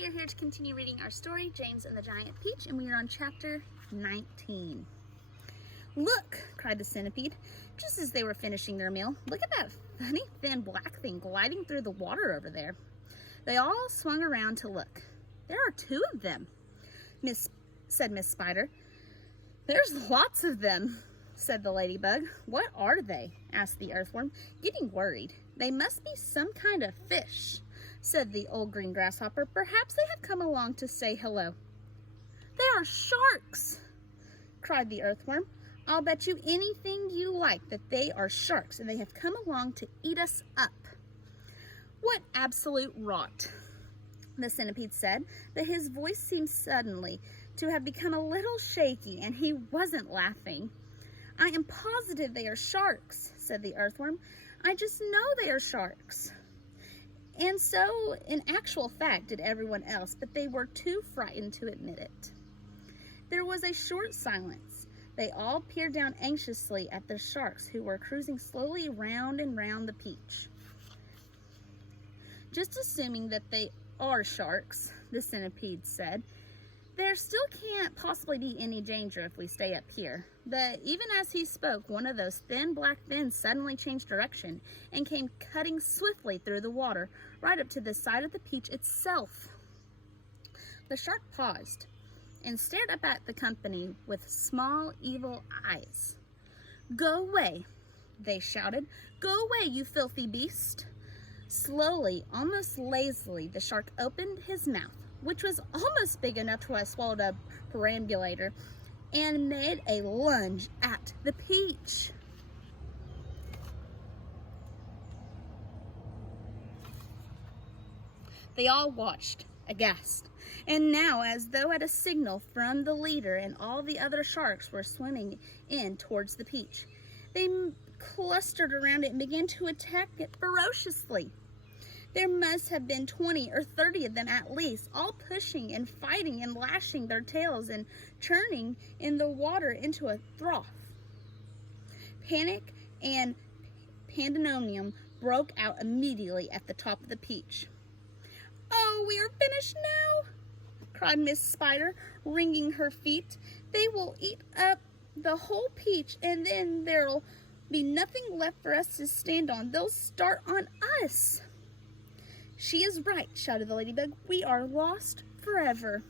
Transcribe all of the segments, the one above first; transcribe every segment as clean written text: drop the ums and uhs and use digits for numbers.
we are here to continue reading our story, James and the Giant Peach, and we are on chapter 19. "Look!" cried the centipede, just as they were finishing their meal. "Look at that funny, thin, black thing gliding through the water over there." They all swung around to look. "There are two of them," said Miss Spider. "There's lots of them," said the ladybug. "What are they?" asked the earthworm, getting worried. "They must be some kind of fish," said the old green grasshopper. "Perhaps they have come along to say hello." "They are sharks!" cried the earthworm. "I'll bet you anything you like that they are sharks and they have come along to eat us up." "What absolute rot," the centipede said, but his voice seemed suddenly to have become a little shaky and he wasn't laughing. "I am positive they are sharks," said the earthworm. "I just know they are sharks." And so, in actual fact, did everyone else, but they were too frightened to admit it. There was a short silence. They all peered down anxiously at the sharks who were cruising slowly round and round the peach. "Just assuming that they are sharks," the centipede said, "there still can't possibly be any danger if we stay up here." But even as he spoke, one of those thin black fins suddenly changed direction and came cutting swiftly through the water, right up to the side of the peach itself. The shark paused and stared up at the company with small, evil eyes. "Go away," they shouted. "Go away, you filthy beast." Slowly, almost lazily, the shark opened his mouth, which was almost big enough to have swallowed a perambulator, and made a lunge at the peach. They all watched, aghast, and now, as though at a signal from the leader and all the other sharks were swimming in towards the peach, they clustered around it and began to attack it ferociously. There must have been 20 or 30 of them at least, all pushing and fighting and lashing their tails and churning in the water into a froth. Panic and pandemonium broke out immediately at the top of the peach. "Oh, we are finished now," cried Miss Spider, wringing her feet. "They will eat up the whole peach, and then there'll be nothing left for us to stand on. They'll start on us." "She is right," shouted the ladybug. "We are lost forever."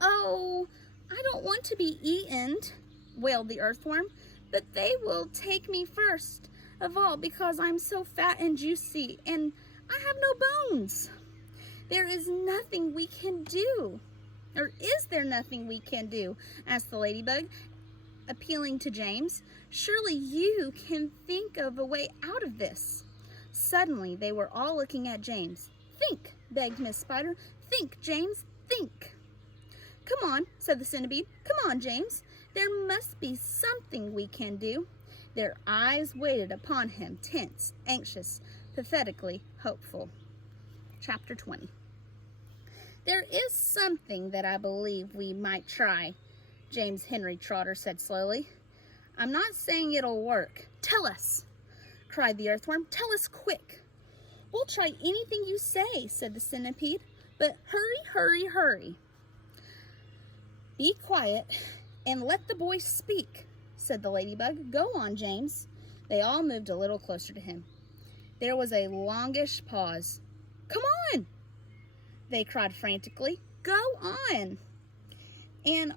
"Oh, I don't want to be eaten," wailed the earthworm. "But they will take me first of all because I'm so fat and juicy and I have no bones." "There is nothing we can do." "Or is there nothing we can do?" asked the ladybug, appealing to James. "Surely you can think of a way out of this." Suddenly, they were all looking at James. "Think," begged Miss Spider. "Think, James, think." "Come on," said the centipede. "Come on, James. There must be something we can do." Their eyes waited upon him, tense, anxious, pathetically hopeful. Chapter 20. "There is something that I believe we might try," James Henry Trotter said slowly. "I'm not saying it'll work." "Tell us," cried the earthworm. "Tell us quick." "We'll try anything you say," said the centipede. "But hurry, hurry, hurry." "Be quiet and let the boy speak," said the ladybug. "Go on, James." They all moved a little closer to him. There was a longish pause. "Come on!" they cried frantically. "Go on!" And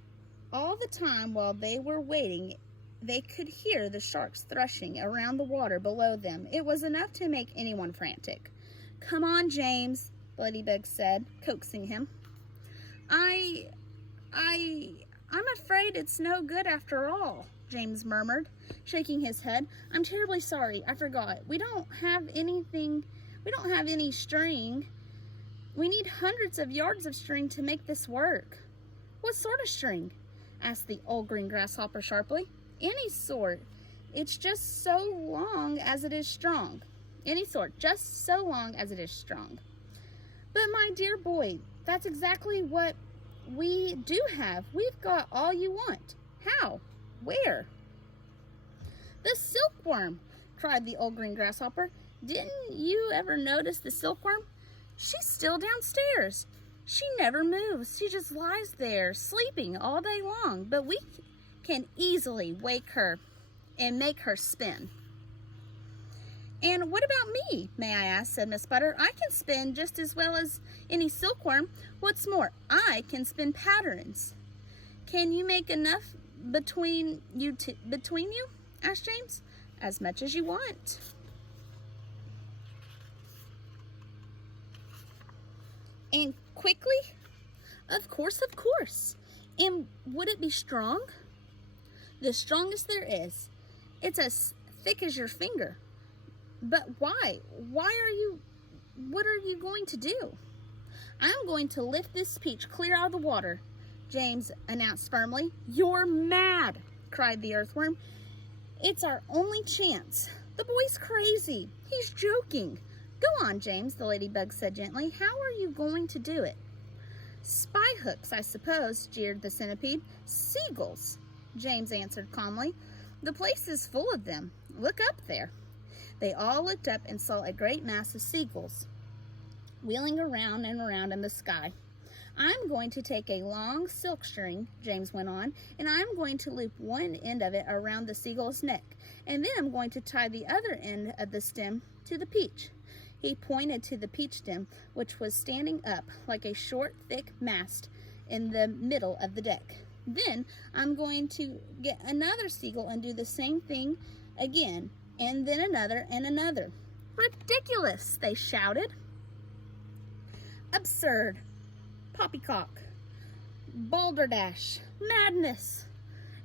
all the time while they were waiting, they could hear the sharks thrashing around the water below them. It was enough to make anyone frantic. "Come on, James," the ladybug said, coaxing him. I'm afraid it's no good after all," James murmured, shaking his head. "I'm terribly sorry. I forgot. We don't have any string. We need hundreds of yards of string to make this work." "What sort of string?" asked the old green grasshopper sharply. "Any sort. It's just so long as it is strong." "Any sort, just so long as it is strong." "But my dear boy, that's exactly what we do have. We've got all you want." "How? Where?" "The silkworm," cried the old green grasshopper. "Didn't you ever notice the silkworm? She's still downstairs. She never moves. She just lies there, sleeping all day long. But we can easily wake her and make her spin." "And what about me, may I ask?" said Miss Butter. "I can spin just as well as any silkworm. What's more, I can spin patterns." "Can you make enough between you?" asked James. "As much as you want." "And quickly?" Of course. "And would it be strong?" "The strongest there is. It's as thick as your finger." "But why? What are you going to do?" "I'm going to lift this peach clear out of the water," James announced firmly. "You're mad," cried the earthworm. "It's our only chance. The boy's crazy. He's joking." "Go on, James," the ladybug said gently. "How are you going to do it?" "Spy hooks, I suppose," jeered the centipede. "Seagulls," James answered calmly. "The place is full of them. Look up there." They all looked up and saw a great mass of seagulls wheeling around and around in the sky. "I'm going to take a long silk string," James went on, "and I'm going to loop one end of it around the seagull's neck, and then I'm going to tie the other end of the stem to the peach." He pointed to the peach stem, which was standing up like a short, thick mast in the middle of the deck. "Then I'm going to get another seagull and do the same thing again, and then another and another." "Ridiculous!" they shouted. "Absurd! Poppycock! Balderdash! Madness!"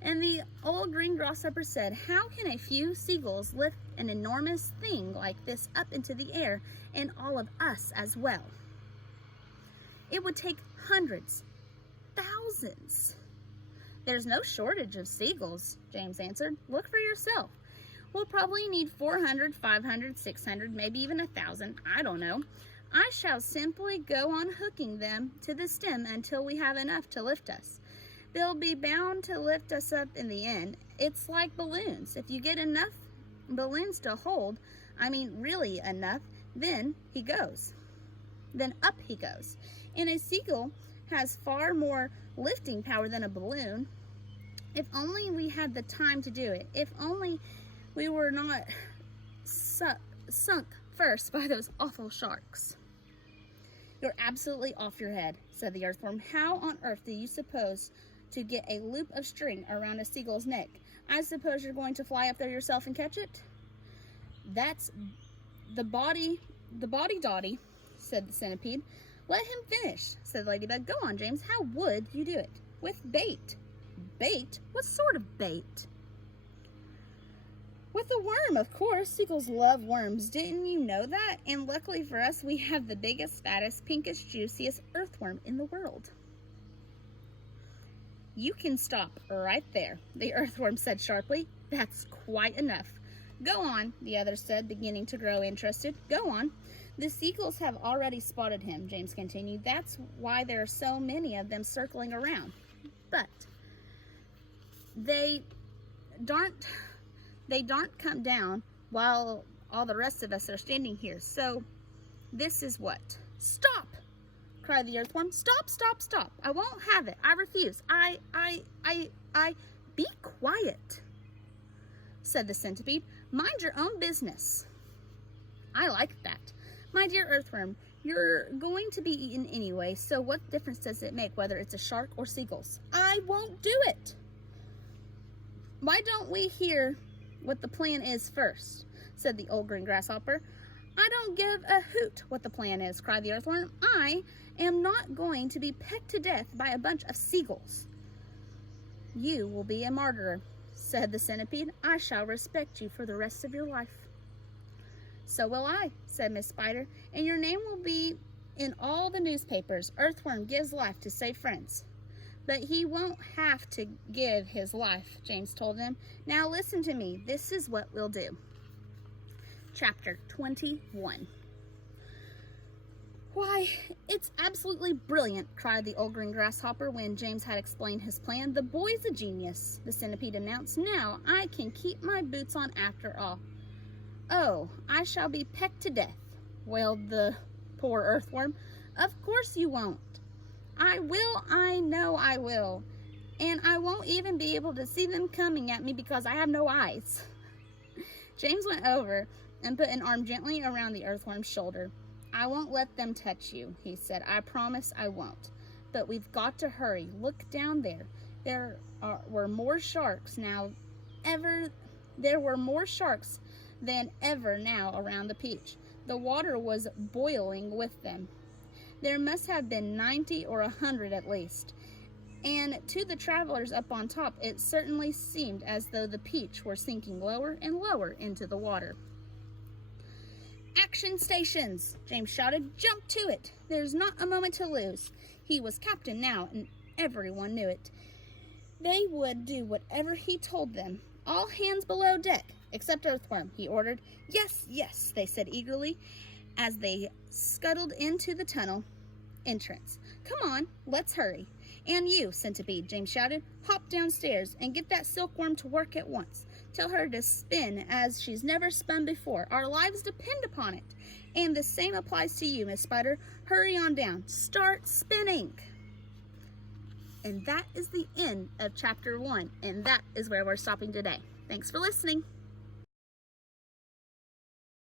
And the old green grasshopper said, "How can a few seagulls lift an enormous thing like this up into the air, and all of us as well?" "It would take hundreds, thousands." "There's no shortage of seagulls," James answered. "Look for yourself. We'll probably need 400, 500, 600, maybe even 1,000. I don't know. I shall simply go on hooking them to the stem until we have enough to lift us. They'll be bound to lift us up in the end. It's like balloons. If you get enough balloons to hold, really enough, then up he goes. And a seagull has far more lifting power than a balloon. If only we had the time to do it. If only we were not sunk first by those awful sharks." "You're absolutely off your head," said the earthworm. "How on earth do you suppose to get a loop of string around a seagull's neck? I suppose you're going to fly up there yourself and catch it?" "That's the body dotty," said the centipede. "Let him finish," said the ladybug. "Go on, James. How would you do it?" "With bait." "Bait? What sort of bait?" "With a worm, of course. Seagulls love worms. Didn't you know that? And luckily for us, we have the biggest, fattest, pinkest, juiciest earthworm in the world." "You can stop right there," the earthworm said sharply. "That's quite enough." "Go on," the other said, beginning to grow interested. "Go on." "The seagulls have already spotted him," James continued. "That's why there are so many of them circling around. But they daren't come down while all the rest of us are standing here. So this is what." "Stop!" cried the earthworm. "Stop, stop, stop. I won't have it. I refuse. Be quiet," said the centipede. "Mind your own business." "I like that. My dear earthworm, you're going to be eaten anyway, so what difference does it make whether it's a shark or seagulls?" "I won't do it." "Why don't we hear what the plan is first?" said the old green grasshopper. "I don't give a hoot what the plan is," cried the earthworm. "I am not going to be pecked to death by a bunch of seagulls." "You will be a martyr," said the centipede. "I shall respect you for the rest of your life." "So will I," said Miss Spider, "and your name will be in all the newspapers. Earthworm gives life to save friends." "But he won't have to give his life," James told them. "Now listen to me. This is what we'll do." Chapter 21. "Why, it's absolutely brilliant," cried the old green grasshopper when James had explained his plan. "The boy's a genius," the centipede announced. "Now I can keep my boots on after all." "Oh, I shall be pecked to death," wailed the poor Earthworm. Of course you won't. I will, I know I will. And I won't even be able to see them coming at me because I have no eyes. James went over and put an arm gently around the Earthworm's shoulder. I won't let them touch you, he said. I promise I won't. But we've got to hurry. Look down there. There were more sharks than ever now around the beach. The water was boiling with them. There must have been 90 or 100 at least. And to the travelers up on top, it certainly seemed as though the beach were sinking lower and lower into the water. Action stations, James shouted. Jump to it. There's not a moment to lose. He was captain now, and everyone knew it. They would do whatever he told them. All hands below deck, except Earthworm, he ordered. Yes, yes, they said eagerly as they scuttled into the tunnel entrance. Come on, let's hurry. And you, Centipede, James shouted, hop downstairs and get that silkworm to work at once. Tell her to spin as she's never spun before. Our lives depend upon it. And the same applies to you, Miss Spider. Hurry on down. Start spinning. And that is the end of chapter 1. And that is where we're stopping today. Thanks for listening.